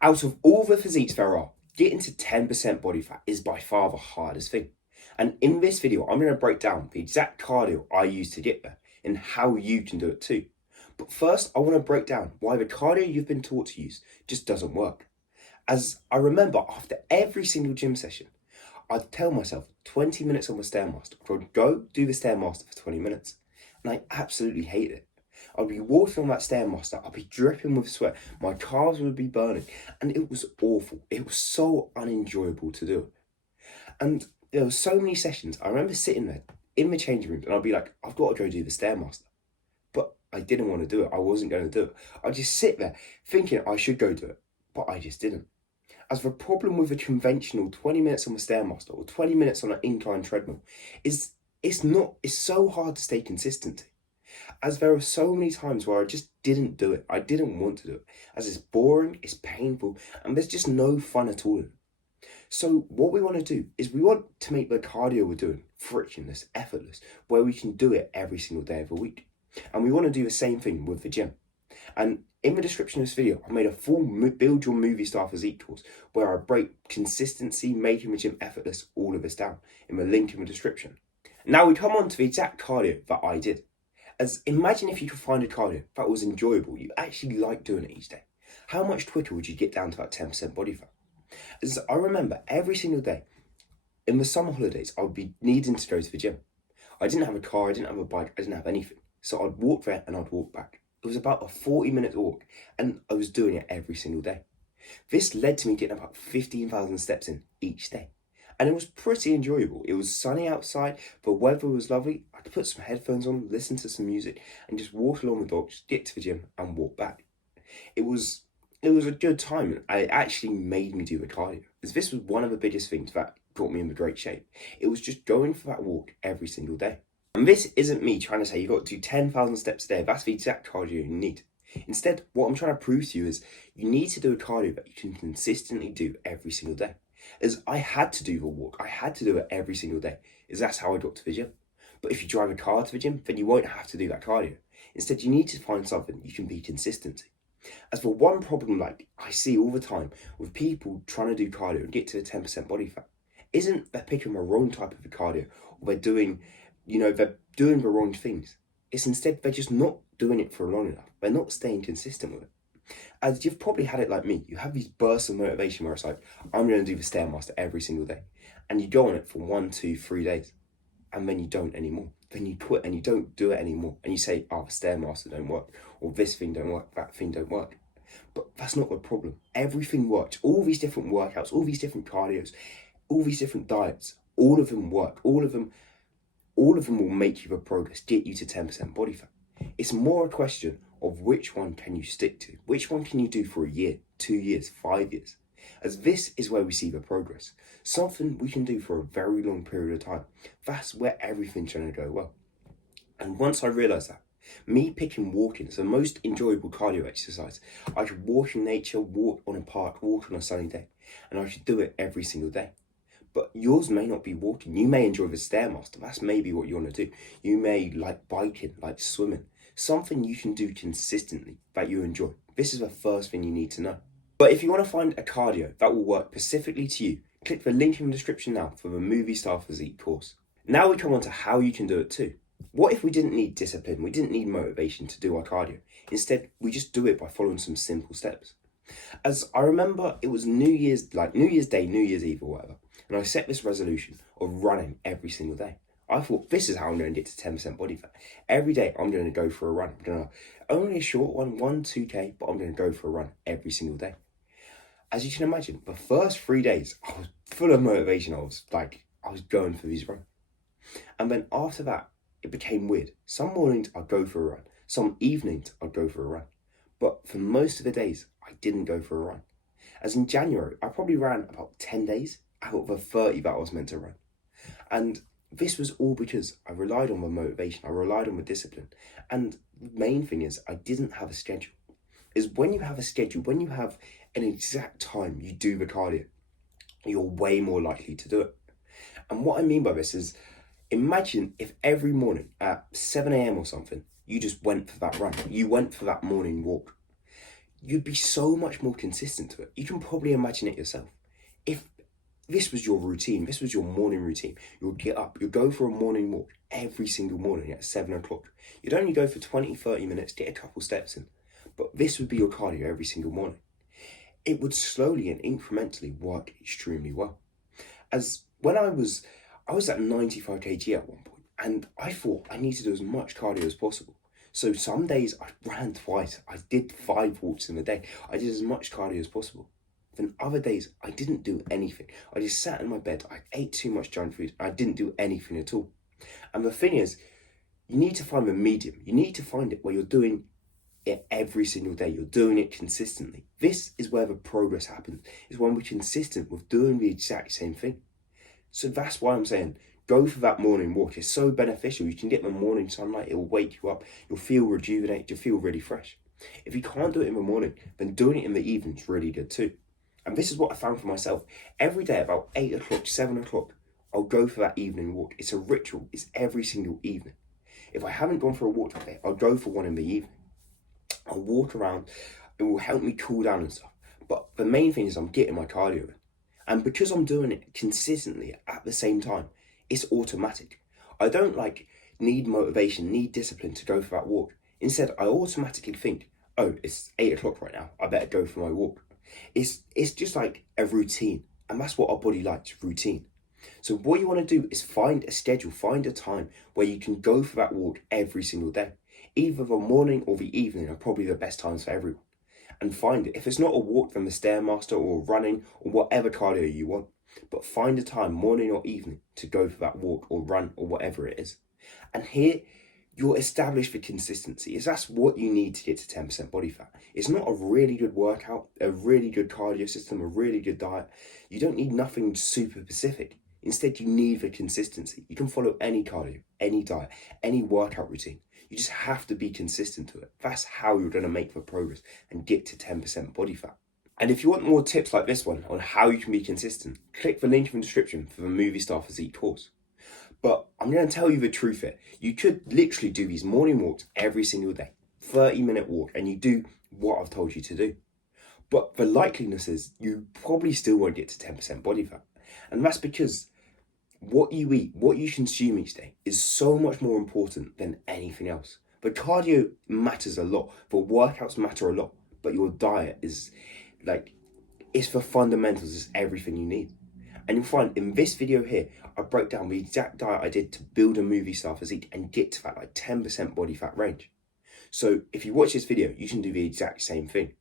Out of all the physiques there are, getting to 10% body fat is by far the hardest thing. And in this video, I'm going to break down the exact cardio I use to get there and how you can do it too. But first, I want to break down why the cardio you've been taught to use just doesn't work. As I remember, after every single gym session, I'd tell myself 20 minutes on the Stairmaster. I'd go do the Stairmaster for 20 minutes. And I absolutely hate it. I'd be walking on that Stairmaster, I'd be dripping with sweat, my calves would be burning, and it was awful. It was so unenjoyable to do. And there were so many sessions, I remember sitting there in the changing rooms and I'd be like, I've got to go do the Stairmaster. But I didn't want to do it, I wasn't going to do it. I'd just sit there thinking I should go do it, but I just didn't. As the problem with a conventional 20 minutes on the Stairmaster or 20 minutes on an incline treadmill is it's so hard to stay consistent. As there are so many times where I just didn't do it. I didn't want to do it. As it's boring, it's painful, and there's just no fun at all in it. So what we want to do is we want to make the cardio we're doing frictionless, effortless, where we can do it every single day of the week. And we want to do the same thing with the gym. And in the description of this video, I made a full build your movie star physique course where I break consistency, making the gym effortless, all of this down in the link in the description. Now we come on to the exact cardio that I did. As imagine if you could find a cardio that was enjoyable, you actually like doing it each day. How much quicker would you get down to that 10% body fat? As I remember every single day, in the summer holidays, I would be needing to go to the gym. I didn't have a car, I didn't have a bike, I didn't have anything. So I'd walk there and I'd walk back. It was about a 40-minute walk and I was doing it every single day. This led to me getting about 15,000 steps in each day. And it was pretty enjoyable. It was sunny outside, the weather was lovely. I could put some headphones on, listen to some music, and just walk along the dock, get to the gym and walk back. It was a good time, and it actually made me do the cardio. As this was one of the biggest things that got me in the great shape. It was just going for that walk every single day. And this isn't me trying to say you've got to do 10,000 steps a day. That's the exact cardio you need. Instead, what I'm trying to prove to you is you need to do a cardio that you can consistently do every single day. As I had to do the walk, I had to do it every single day, as that's how I got to the gym. But if you drive a car to the gym, then you won't have to do that cardio. Instead, you need to find something you can be consistent. As for one problem like I see all the time with people trying to do cardio and get to the 10% body fat, isn't they're picking the wrong type of cardio, or they're doing the wrong things. It's instead they're just not doing it for long enough. They're not staying consistent with it. As you've probably had it like me, you have these bursts of motivation where it's like, I'm going to do the Stairmaster every single day. And you go on it for 1, 2, 3 days. And then you don't anymore. Then you quit and you don't do it anymore. And you say, oh, the Stairmaster don't work. Or this thing don't work, that thing don't work. But that's not the problem. Everything works. All these different workouts, all these different cardios, all these different diets, all of them work. All of them will make you the progress, get you to 10% body fat. It's more a question of which one can you stick to? Which one can you do for a year, 2 years, 5 years? As this is where we see the progress. Something we can do for a very long period of time. That's where everything's going to go well. And once I realised that, me picking walking as the most enjoyable cardio exercise, I could walk in nature, walk on a park, walk on a sunny day. And I should do it every single day. But yours may not be walking. You may enjoy the Stairmaster. That's maybe what you want to do. You may like biking, like swimming. Something you can do consistently that you enjoy. This is the first thing you need to know. But if you want to find a cardio that will work specifically to you, click the link in the description now for the Movie Star Physique course. Now we come on to how you can do it too. What if we didn't need discipline, we didn't need motivation to do our cardio? Instead, we just do it by following some simple steps. As I remember, it was New Year's Day, New Year's Eve or whatever, and I set this resolution of running every single day. I thought, this is how I'm going to get to 10% body fat. Every day, I'm going to go for a run. Only a short one, 2K, but I'm going to go for a run every single day. As you can imagine, the first 3 days, I was full of motivation. I was going for these runs. And then after that, it became weird. Some mornings, I'd go for a run. Some evenings, I'd go for a run. But for most of the days, I didn't go for a run. As in January, I probably ran about 10 days out of the 30 that I was meant to run. And this was all because I relied on the motivation, I relied on the discipline. And the main thing is I didn't have a schedule. Is when you have a schedule, when you have an exact time you do the cardio, you're way more likely to do it. And what I mean by this is, imagine if every morning at 7 a.m. or something, you just went for that run. You went for that morning walk. you'd be so much more consistent to it. You can probably imagine it yourself. If this was your routine, this was your morning routine, you'll get up, you'll go for a morning walk every single morning at 7 o'clock. You'd only go for 20, 30 minutes, get a couple steps in. But this would be your cardio every single morning. It would slowly and incrementally work extremely well. As when I was at 95 kg at one point, and I thought I needed to do as much cardio as possible. So some days I ran twice, I did 5 walks in a day, I did as much cardio as possible. Then other days I didn't do anything. I just sat in my bed, I ate too much junk food, I didn't do anything at all. And the thing is, you need to find the medium. You need to find it where you're doing it every single day. You're doing it consistently. This is where the progress happens, is when we're consistent with doing the exact same thing. So that's why I'm saying, go for that morning walk. It's so beneficial. You can get the morning sunlight, it will wake you up. You'll feel rejuvenated, you'll feel really fresh. If you can't do it in the morning, then doing it in the evening is really good too. And this is what I found for myself. Every day about 8 o'clock, 7 o'clock, I'll go for that evening walk. It's a ritual. It's every single evening. If I haven't gone for a walk that day, I'll go for one in the evening. I'll walk around. It will help me cool down and stuff. But the main thing is I'm getting my cardio in. And because I'm doing it consistently at the same time, it's automatic. I don't need motivation, need discipline to go for that walk. Instead, I automatically think, oh, it's 8 o'clock right now, I better go for my walk. It's just like a routine. And that's what our body likes, routine. So what you want to do is find a schedule, find a time where you can go for that walk every single day. Either the morning or the evening are probably the best times for everyone. And find it. If it's not a walk, then the Stairmaster or running or whatever cardio you want. But find a time, morning or evening, to go for that walk or run or whatever it is. And here, you'll establish the consistency. Is that's what you need to get to 10% body fat. It's not a really good workout, a really good cardio system, a really good diet. You don't need nothing super specific. Instead, you need the consistency. You can follow any cardio, any diet, any workout routine. You just have to be consistent to it. That's how you're going to make the progress and get to 10% body fat. And if you want more tips like this one on how you can be consistent, click the link in the description for the Movie Star Physique course. But I'm going to tell you the truth here. You could literally do these morning walks every single day, 30-minute walk, and you do what I've told you to do. But the likeliness is you probably still won't get to 10% body fat. And that's because what you eat, what you consume each day is so much more important than anything else. The cardio matters a lot, the workouts matter a lot, but your diet is it's the fundamentals, it's everything you need. And you'll find in this video here, I broke down the exact diet I did to build a movie star physique and get to that 10% body fat range. So if you watch this video, you can do the exact same thing.